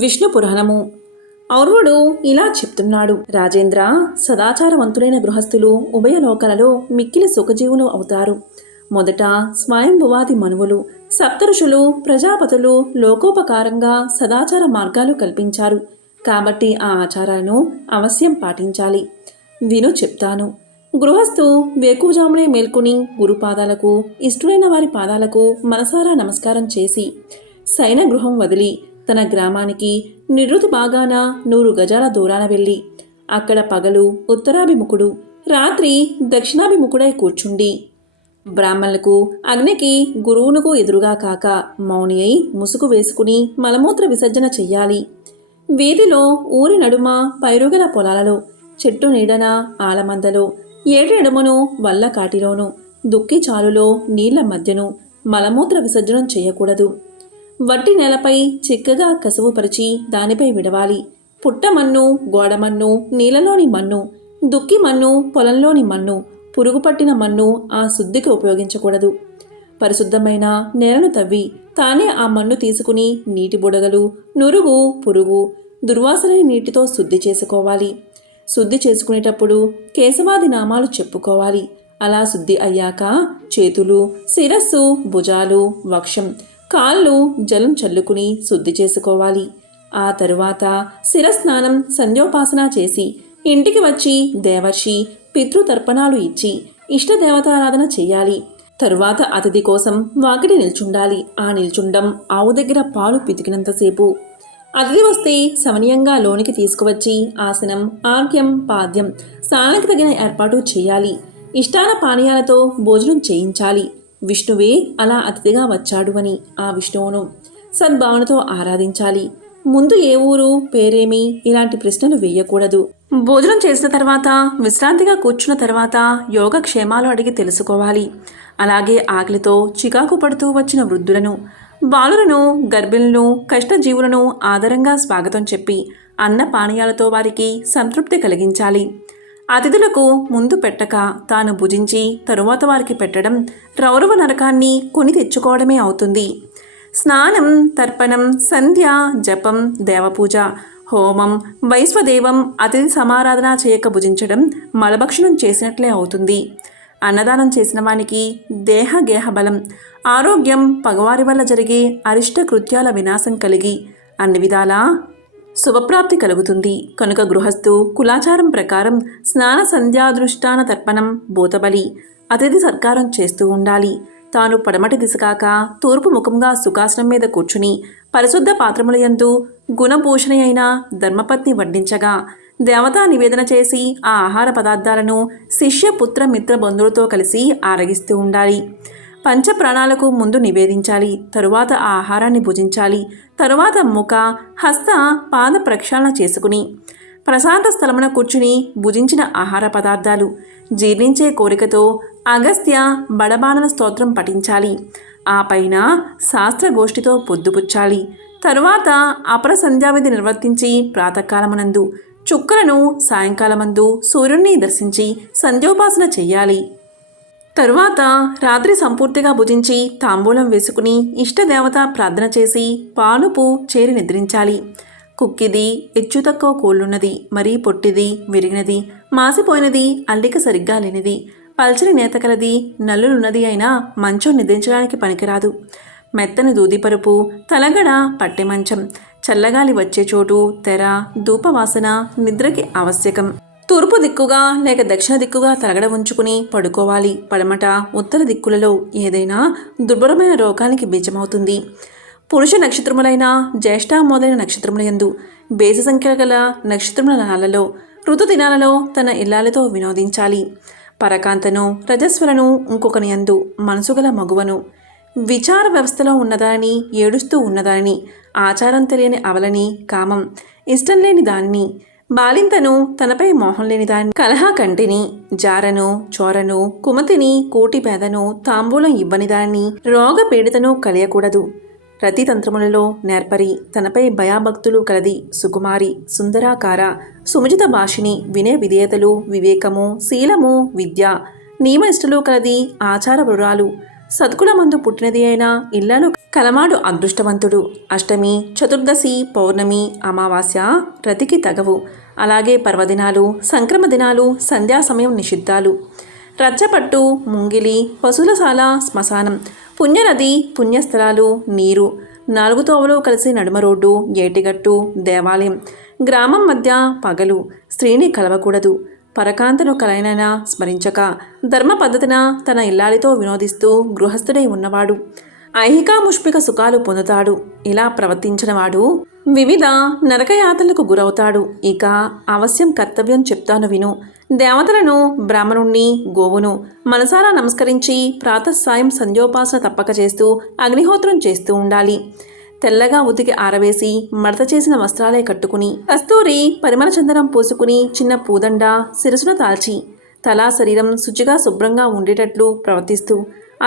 విష్ణు పురాణము. ఔర్వుడు ఇలా చెప్తున్నాడు. రాజేంద్ర, సదాచారవంతులైన గృహస్థులు ఉభయ లోకాలలో మిక్కిలి సుఖజీవులు అవుతారు. మొదట స్వయంభువాది మనువులు, సప్తఋషులు, ప్రజాపతులు లోకోపకారంగా సదాచార మార్గాలు కల్పించారు. కాబట్టి ఆ ఆచారాలను అవశ్యం పాటించాలి. విను చెప్తాను. గృహస్థు వేకువజామునే మేల్కొని గురుపాదాలకు, ఇష్టులైన వారి పాదాలకు మనసారా నమస్కారం చేసి శయన గృహం వదిలి తన గ్రామానికి నిరుతి బాగాన 100 గజాల దూరాన వెళ్ళి అక్కడ పగలు ఉత్తరాభిముఖుడు, రాత్రి దక్షిణాభిముఖుడై కూర్చుండి బ్రాహ్మణులకు, అగ్నికి, గురువునకు ఎదురుగా కాక మౌని అయి ముసుగు వేసుకుని మలమూత్ర విసర్జన చెయ్యాలి. వీధిలో, ఊరి నడుమ, పైరుగల పొలాలలో, చెట్టు నీడన, ఆలమందలో, ఏటి నడుమను, వల్ల కాటిలోను, దుక్కి చాలులో, నీళ్ల మధ్యను మలమూత్ర విసర్జనం చేయకూడదు. వట్టి నేలపై చిక్కగా కసువు పరిచి దానిపై విడవాలి. పుట్టమన్ను, గోడమన్ను, నీళ్ళలోని మన్ను, దుక్కి మన్ను, పొలంలోని మన్ను, పురుగు పట్టిన మన్ను ఆ శుద్ధికి ఉపయోగించకూడదు. పరిశుద్ధమైన నేలను తవ్వి తానే ఆ మన్ను తీసుకుని నీటి బుడగలు, నురుగు, పురుగు, దుర్వాసనని నీటితో శుద్ధి చేసుకోవాలి. శుద్ధి చేసుకునేటప్పుడు కేశవాది నామాలు చెప్పుకోవాలి. అలా శుద్ధి అయ్యాక చేతులు, శిరస్సు, భుజాలు, వక్షం, కాళ్ళు జలం చల్లుకుని శుద్ధి చేసుకోవాలి. ఆ తరువాత శిరస్నానం, సంధ్యోపాసన చేసి ఇంటికి వచ్చి దేవర్షి, పితృతర్పణాలు ఇచ్చి ఇష్టదేవతారాధన చేయాలి. తరువాత అతిథి కోసం వాకిటి నిల్చుండాలి. ఆ నిల్చుండం ఆవు దగ్గర పాలు పితికినంతసేపు. అతిథి వస్తే సమనీయంగా లోనికి తీసుకువచ్చి ఆసనం, ఆర్ఘ్యం, పాద్యం, స్నానానికి తగిన ఏర్పాటు చేయాలి. ఇష్టాన పానీయాలతో భోజనం చేయించాలి. విష్ణువే అలా అతిథిగా వచ్చాడు అని ఆ విష్ణువును సద్భావనతో ఆరాధించాలి. ముందు ఏ ఊరు, పేరేమి ఇలాంటి ప్రశ్నలు వేయకూడదు. భోజనం చేసిన తర్వాత విశ్రాంతిగా కూర్చున్న తర్వాత యోగక్షేమాలు అడిగి తెలుసుకోవాలి. అలాగే ఆకలితో చికాకు పడుతూ వచ్చిన వృద్ధులను, బాలులను, గర్భిణులను, కష్టజీవులను ఆదరంగా స్వాగతం చెప్పి అన్న పానీయాలతో వారికి సంతృప్తి కలిగించాలి. అతిథులకు ముందు పెట్టక తాను భుజించి తరువాత వారికి పెట్టడం రౌరవ నరకాన్ని కొని తెచ్చుకోవడమే అవుతుంది. స్నానం, తర్పణం, సంధ్య, జపం, దేవపూజ, హోమం, వైశ్వదేవం, అతిథి సమారాధన చేయక భుజించడం మలభక్షణం చేసినట్లే అవుతుంది. అన్నదానం చేసిన వానికి దేహ గేహ బలం, ఆరోగ్యం, పగవారి వల్ల జరిగే అరిష్ట కృత్యాల వినాశం కలిగి అన్ని విధాలా శుభప్రాప్తి కలుగుతుంది. కనుక గృహస్థు కులాచారం ప్రకారం స్నాన సంధ్యాదృష్టాన తర్పణం, భూతబలి, అతిథి సత్కారం చేస్తూ ఉండాలి. తాను పడమటి దిశ కాక తూర్పు ముఖంగా సుఖాసనం మీద కూర్చుని పరిశుద్ధ పాత్రములయందు గుణభూషణ అయిన ధర్మపత్ని వడ్డించగా దేవతా నివేదన చేసి ఆ ఆహార పదార్థాలను శిష్య, పుత్ర, మిత్ర, బంధువులతో కలిసి ఆరగిస్తూ ఉండాలి. పంచ ప్రాణాలకు ముందు నివేదించాలి. తరువాత ఆ ఆహారాన్ని భుజించాలి. తరువాత ముఖ, హస్త, పాద ప్రక్షాళన చేసుకుని ప్రశాంత స్థలమున కూర్చుని భుజించిన ఆహార పదార్థాలు జీర్ణించే కోరికతో అగస్త్య బడబాణన స్తోత్రం పఠించాలి. ఆ పైన శాస్త్రగోష్ఠితో పొద్దుపుచ్చాలి. తరువాత అపర సంధ్యావిధి నిర్వర్తించి ప్రాతకాలమునందు చుక్కలను, సాయంకాలమందు సూర్యుణ్ణి దర్శించి సంధ్యోపాసన చెయ్యాలి. తరువాత రాత్రి సంపూర్తిగా భుజించి తాంబూలం వేసుకుని ఇష్టదేవత ప్రార్థన చేసి పాలుపు చేరి నిద్రించాలి. కుక్కిది, ఎచ్చు తక్కువ కోళ్ళున్నది, మరీ పొట్టిది, విరిగినది, మాసిపోయినది, అల్లిక సరిగ్గా లేనిది, పల్చని నేత కలది, నల్లులున్నది అయినా మంచం నిద్రించడానికి పనికిరాదు. మెత్తని దూదిపరుపు, తలగడ, పట్టె మంచం, చల్లగాలి వచ్చే చోటు, తెర, ధూపవాసన నిద్రకి ఆవశ్యకం. తూర్పు దిక్కుగా లేక దక్షిణ దిక్కుగా తలగడ ఉంచుకుని పడుకోవాలి. పడమట, ఉత్తర దిక్కులలో ఏదైనా దుర్భరమైన రోగానికి బీజమవుతుంది. పురుష నక్షత్రములైన జ్యేష్ఠ మొదలైన నక్షత్రములందు, బేస సంఖ్య గల నక్షత్రముల నాళ్లలో, ఋతు దినాలలో తన ఇల్లాలతో వినోదించాలి. పరకాంతను, రజస్వలను, ఇంకొకని యందు మనసుగల మగువను, విచార వ్యవస్థలో ఉన్నదానిని, ఏడుస్తూ ఉన్నదానిని, ఆచారం తెలియని అవలని, కామం ఇష్టం లేని దానిని, బాలింతను, తనపై మోహం లేని దాన్ని, కలహ కంటిని, జారను, చోరను, కుమతిని, కోటి పేదను, తాంబూలం ఇవ్వని దాన్ని, రోగ పీడితను కలియకూడదు. రతితంత్రములలో నేర్పరి, తనపై భయాభక్తులు కలది, సుకుమారి, సుందరాకార, సుముచిత భాషిని, వినయ విధేయతలు, వివేకము, శీలము, విద్య, నియమనిష్టలు కలది, ఆచార వృరాలు, సద్కుల మందు పుట్టినది అయిన ఇల్లాలు కలమాడు అదృష్టవంతుడు. అష్టమి, చతుర్దశి, పౌర్ణమి, అమావాస్య రతికి తగవు. అలాగే పర్వదినాలు, సంక్రమ దినాలు, సంధ్యా సమయం నిషిద్ధాలు. రచ్చపట్టు, ముంగిలి, పశువులశాల, శ్మశానం, పుణ్యనది, పుణ్యస్థలాలు, నీరు, 4 తోవలు కలిసి నడుమ రోడ్డు, ఏటిగట్టు, దేవాలయం, గ్రామం మధ్య పగలు, స్త్రీని కలవకూడదు, పరకాంతను కలైనైనా స్మరించక, ధర్మ పద్ధతిన తన ఇల్లాలితో వినోదిస్తూ గృహస్థుడై ఉన్నవాడు ఐహికాముష్మిక సుఖాలు పొందుతాడు. ఇలా ప్రవర్తించినవాడు వివిధ నరకయాతనలకు గురవుతాడు. ఇక అవశ్యం కర్తవ్యం చెప్తాను విను. దేవతలను, బ్రాహ్మణుణ్ణి, గోవును మనసారా నమస్కరించి ప్రాతఃసాయం సంధ్యోపాసన తప్పక చేస్తూ అగ్నిహోత్రం చేస్తూ ఉండాలి. తెల్లగా ఉతికి ఆరవేసి మడత చేసిన వస్త్రాలే కట్టుకుని, కస్తూరి పరిమళ చందనం పూసుకుని, చిన్న పూదండ శిరసున తాల్చి, తలా శరీరం శుచిగా శుభ్రంగా ఉండేటట్లు ప్రవర్తిస్తూ,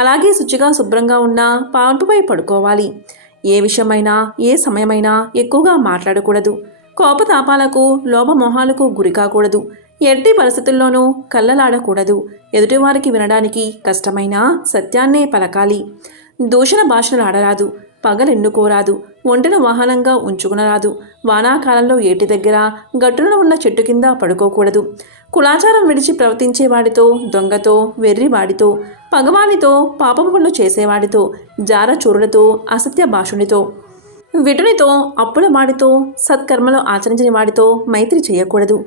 అలాగే శుచిగా శుభ్రంగా ఉన్న పాన్పుపై పడుకోవాలి. ఏ విషయమైనా ఏ సమయమైనా ఎక్కువగా మాట్లాడకూడదు. కోపతాపాలకు, లోభమోహాలకు గురి కాకూడదు. ఎట్టి పరిస్థితుల్లోనూ కళ్ళలాడకూడదు. ఎదుటివారికి వినడానికి కష్టమైన సత్యాన్నే పలకాలి. దూషణ భాషలు ఆడరాదు. పగలెన్నుకోరాదు. ఒంటెను వాహనంగా ఉంచుకునరాదు. వానాకాలంలో ఏటి దగ్గర, గట్టున ఉన్న చెట్టు కింద పడుకోకూడదు. కులాచారం విడిచి ప్రవర్తించేవాడితో, దొంగతో, వెర్రివాడితో, పగవాడితో, పాపపు పనులు చేసేవాడితో, జారచూరులతో, అసత్య భాషునితో, విటునితో, అప్పుల వాడితో, సత్కర్మలు ఆచరించని వాడితో మైత్రి చేయకూడదు.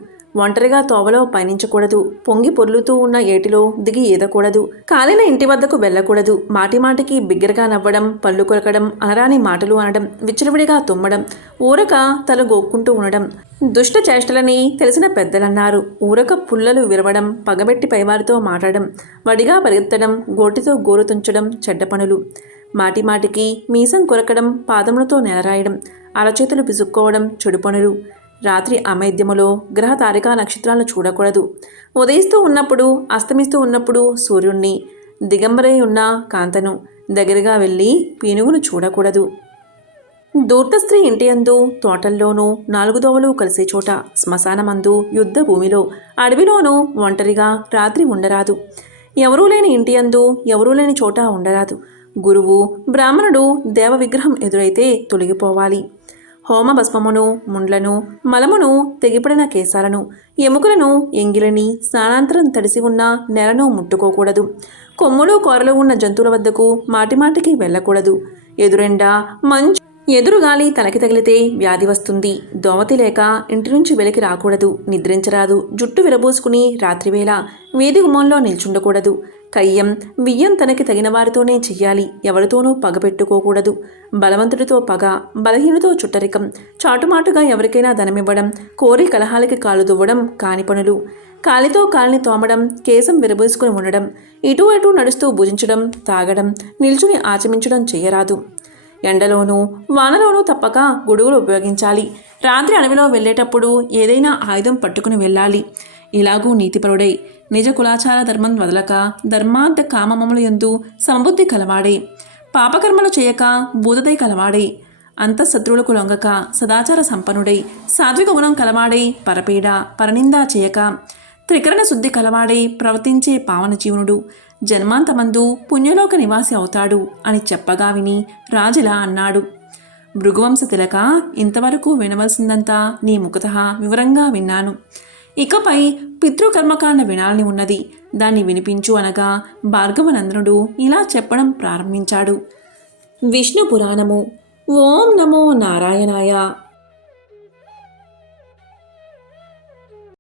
ఒంటరిగా తోవలో పయనించకూడదు. పొంగి పొర్లుతూ ఉన్న ఏటిలో దిగి ఈదకూడదు. కాలిన ఇంటి వద్దకు వెళ్ళకూడదు. మాటిమాటికి బిగ్గరగా నవ్వడం, పళ్ళు కొరకడం, అనరాని మాటలు అనడం, విచ్చలవిడిగా తుమ్మడం, ఊరక తల గోక్కుంటూ ఉండడం దుష్ట చేష్టలని తెలిసిన పెద్దలన్నారు. ఊరక పుల్లలు విరవడం, పగబెట్టి పైవారితో మాట్లాడడం, వడిగా పరిగెత్తడం, గోటితో గోరు తుంచడం చెడ్డ పనులు. మాటిమాటికి మీసం కొరకడం, పాదములతో నెలరాయడం, అరచేతులు పిసుక్కోవడం చెడు పనులు. రాత్రి అమైద్యములో గ్రహ తారికా నక్షత్రాలను చూడకూడదు. ఉదయిస్తూ ఉన్నప్పుడు, అస్తమిస్తూ ఉన్నప్పుడు సూర్యుణ్ణి, దిగంబరై ఉన్న కాంతను, దగ్గరగా వెళ్ళి పీనుగును చూడకూడదు. దూర్త స్త్రీ ఇంటి అందు, తోటల్లోనూ, 4 దోవలు కలిసే చోట, శ్మశానమందు, యుద్ధ భూమిలో, అడవిలోనూ ఒంటరిగా రాత్రి ఉండరాదు. ఎవరూ లేని ఇంటి అందు, ఎవరూ లేని చోట ఉండరాదు. గురువు, బ్రాహ్మణుడు, దేవ విగ్రహం ఎదురైతే తొలగిపోవాలి. హోమ భస్మమును, ముండ్లను, మలమును, తెగిపడిన కేశాలను, ఎముకలను, ఎంగిలిని, స్నానాంతరం తడిసి ఉన్న నెలను ముట్టుకోకూడదు. కొమ్ములు, కూరలు ఉన్న జంతువుల వద్దకు మాటిమాటికి వెళ్ళకూడదు. ఎదురెండ, మంచు, ఎదురుగాలి తలకి తగిలితే వ్యాధి వస్తుంది. దోవతి లేక ఇంటి నుంచి వెలికి రాకూడదు. నిద్రించరాదు. జుట్టు విరబోసుకుని రాత్రివేళ వీధి గుమ్మంలో నిల్చుండకూడదు. కయ్యం, బియ్యం తనకి తగిన వారితోనే చెయ్యాలి. ఎవరితోనూ పగ పెట్టుకోకూడదు. బలవంతుడితో పగ, బలహీనుడితో చుట్టరికం, చాటుమాటుగా ఎవరికైనా ధనమివ్వడం, కోరి కలహాలకి కాలు దువ్వడం కాని పనులు. కాలితో కాలిని తోమడం, కేశం విరబోసుకుని ఉండడం, ఇటు అటు నడుస్తూ భుజించడం, తాగడం, నిల్చుని ఆచమించడం చెయ్యరాదు. ఎండలోనూ వానలోనూ తప్పక గొడుగులు ఉపయోగించాలి. రాత్రి అడవిలో వెళ్ళేటప్పుడు ఏదైనా ఆయుధం పట్టుకుని వెళ్ళాలి. ఇలాగూ నీతిపరుడై నిజ కులాచార ధర్మం వదలక ధర్మార్థ కామములు యందు సమబుద్ధి కలవాడే, పాపకర్మలు చేయక భూతదై కలవాడే, అంతఃశత్రువులకు లొంగక సదాచార సంపన్నుడై సాత్విక గుణం కలవాడై పరపీడ పరనిందా చేయక త్రికరణ శుద్ధి కలవాడై ప్రవర్తించే పావన జీవనుడు జన్మాంతమందు పుణ్యలోక నివాసి అవుతాడు అని చెప్పగా విని రాజులా అన్నాడు. భృగువంశ తిలక, ఇంతవరకు వినవలసిందంతా నీ ముఖతః వివరంగా విన్నాను. ఇకపై పితృకర్మకాండ వినాలని ఉన్నది. దాన్ని వినిపించు అనగా భార్గవనందనుడు ఇలా చెప్పడం ప్రారంభించాడు. విష్ణు పురాణము. ఓం నమో నారాయణాయ.